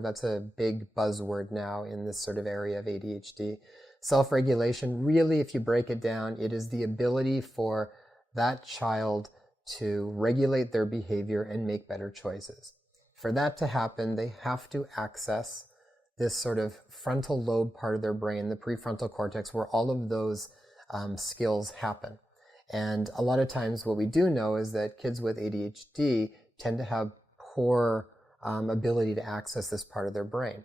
That's a big buzzword now in this sort of area of ADHD. Self-regulation, really, if you break it down, it is the ability for that child to regulate their behavior and make better choices. For that to happen, they have to access this sort of frontal lobe part of their brain, the prefrontal cortex, where all of those skills happen. And a lot of times what we do know is that kids with ADHD tend to have poor ability to access this part of their brain.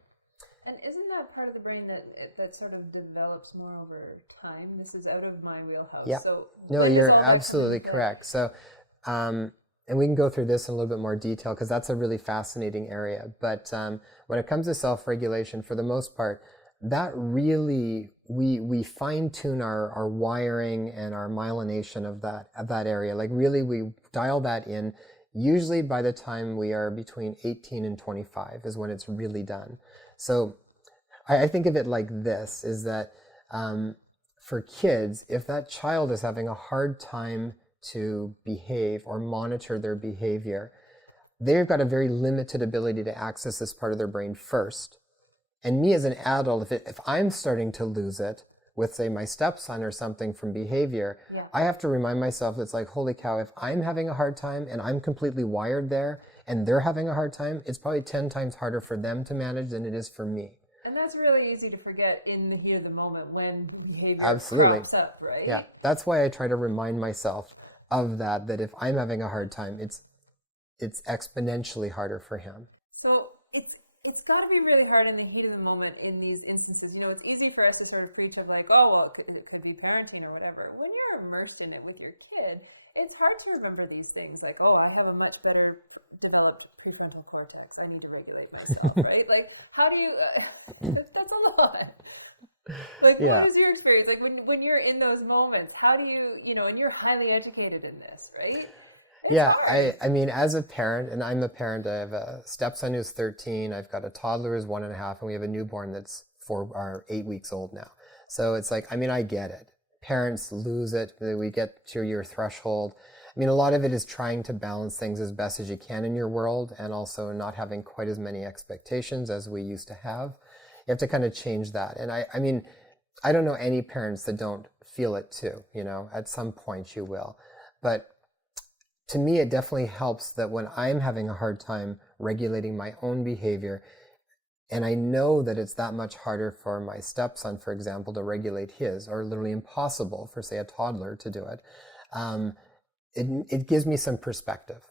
And isn't that part of the brain that sort of develops more over time? This is out of my wheelhouse. Yeah. So no, you're absolutely correct. So, and we can go through this in a little bit more detail because that's a really fascinating area. But when it comes to self-regulation, for the most part, that really, we fine-tune our wiring and our myelination of that area. Like really, we dial that in. Usually by the time we are between 18 and 25 is when it's really done. So I think of it like this, is that for kids, if that child is having a hard time to behave or monitor their behavior, they've got a very limited ability to access this part of their brain first. And me as an adult, if I'm starting to lose it with, say, my stepson or something from behavior, yeah, I have to remind myself that it's like, holy cow, if I'm having a hard time and I'm completely wired there and they're having a hard time, it's probably 10 times harder for them to manage than it is for me. And that's really easy to forget in the heat of the moment when behavior crops up, right? Yeah, that's why I try to remind myself of that if I'm having a hard time, it's exponentially harder for him. So it's got to be really hard in the heat of the moment in these instances. You know, it's easy for us to sort of preach of like, oh, well, it could be parenting or whatever. When you're immersed in it with your kid, it's hard to remember these things like, oh, I have a much better developed prefrontal cortex. I need to regulate myself, right? Like, how do you, that's a lot. Like, yeah, what is your experience? Like, when you're in those moments, how do you know, and you're highly educated in this, right? Yeah, I mean, as a parent, and I'm a parent, I have a stepson who's 13, I've got a toddler who's 1.5, and we have a newborn that's 8 weeks old now. So it's like, I mean, I get it. Parents lose it. We get to your threshold. I mean, a lot of it is trying to balance things as best as you can in your world and also not having quite as many expectations as we used to have. You have to kind of change that. And I mean, I don't know any parents that don't feel it too, you know, at some point you will. But to me, it definitely helps that when I'm having a hard time regulating my own behavior, and I know that it's that much harder for my stepson, for example, to regulate his, or literally impossible for, say, a toddler to do it, it gives me some perspective.